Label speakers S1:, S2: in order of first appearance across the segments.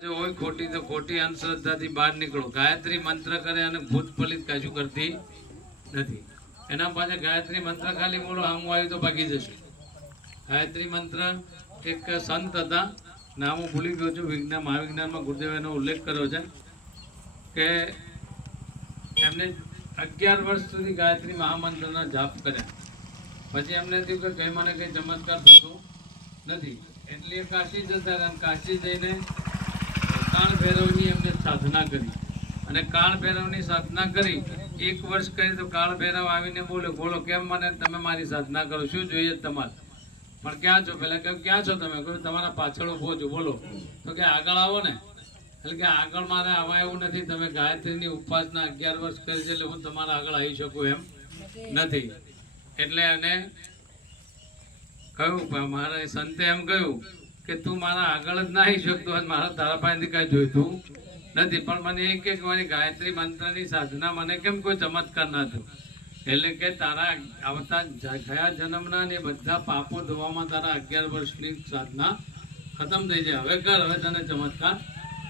S1: હોય ખોટી તો ખોટી, અંધશ્રદ્ધાથી બહાર નીકળો. ગાયત્રી મંત્ર કરે અને ભૂત ફલિત કાજુ કરતી નથી. એના પાછળ ગાયત્રી મંત્ર ખાલી બોલો આમ આવ્યું તો ભાગી જશે. ગાયત્રી મંત્ર એક સંત હતા. નામ હું ભૂલી ગયો છું. વિજ્ઞાન, મહાવિજ્ઞાનમાં ગુરુદેવ એનો ઉલ્લેખ કર્યો છે કે એમને અગિયાર વર્ષ સુધી ગાયત્રી મહામંત્રના જાપ કર્યા. પછી એમને થયું કે કંઈ મને કંઈ ચમત્કાર થતો નથી. એટલે કાશી જતા રહ્યા કાશી જઈને કાળ ભૈરવની એમને સાધના કરી. અને કાળ ભૈરવની સાધના કરી, એક વર્ષ કરી તો કાળ ભૈરવ આવીને બોલ્યો બોલો, કેમ મને તમે મારી સાધના કરો? શું જોઈએ તમારે? પણ ક્યાં છો? પેલા કહ્યું ક્યાં છો તમે? કહ્યું, તમારા પાછળ ઊભો છો. બોલો. તો કે, આગળ આવો ને. એટલે કે, આગળ મારે આવા એવું નથી. તમે ગાયત્રીની ઉપાસના અગિયાર વર્ષ કરી છે એટલે હું તમારા આગળ આવી શકું એમ નથી. એટલે એને કહ્યું મારે સંતે એમ કહ્યું કે તું મારા આગળ જ નાહી શકતો અને મારા તારા પાસેથી કાંઈ જોઈતું નથી. પણ મને એ કે મારી ગાયત્રી મંત્રની સાધના મને કેમ કોઈ ચમત્કાર ના થયો? એટલે કે તારા આવતા ગયા જન્મના ને બધા પાપો ધોવામાં તારા અગિયાર વર્ષની સાધના ખતમ થઈ જાય. હવે કર, હવે તને ચમત્કાર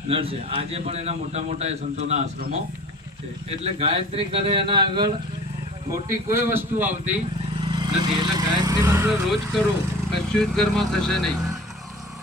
S1: નડશે આજે પણ એના મોટા મોટા એ સંતોના આશ્રમો છે. એટલે ગાયત્રી કરે એના આગળ. ખોટી કોઈ વસ્તુ આવતી નથી. એટલે ગાયત્રી મંત્ર રોજ કરો. કશું જ ઘરમાં થશે નહીં.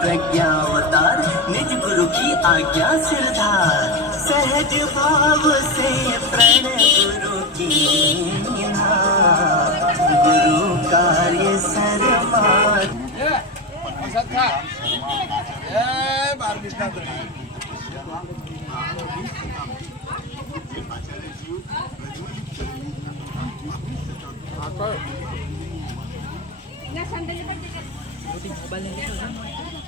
S2: प्रज्ञा अवतार निज गुरु की आज्ञा सिरधार। सहज भाव से प्रण गुरु की गुरु कार्य सरमान Nasaan dali ba? Buti, kabal na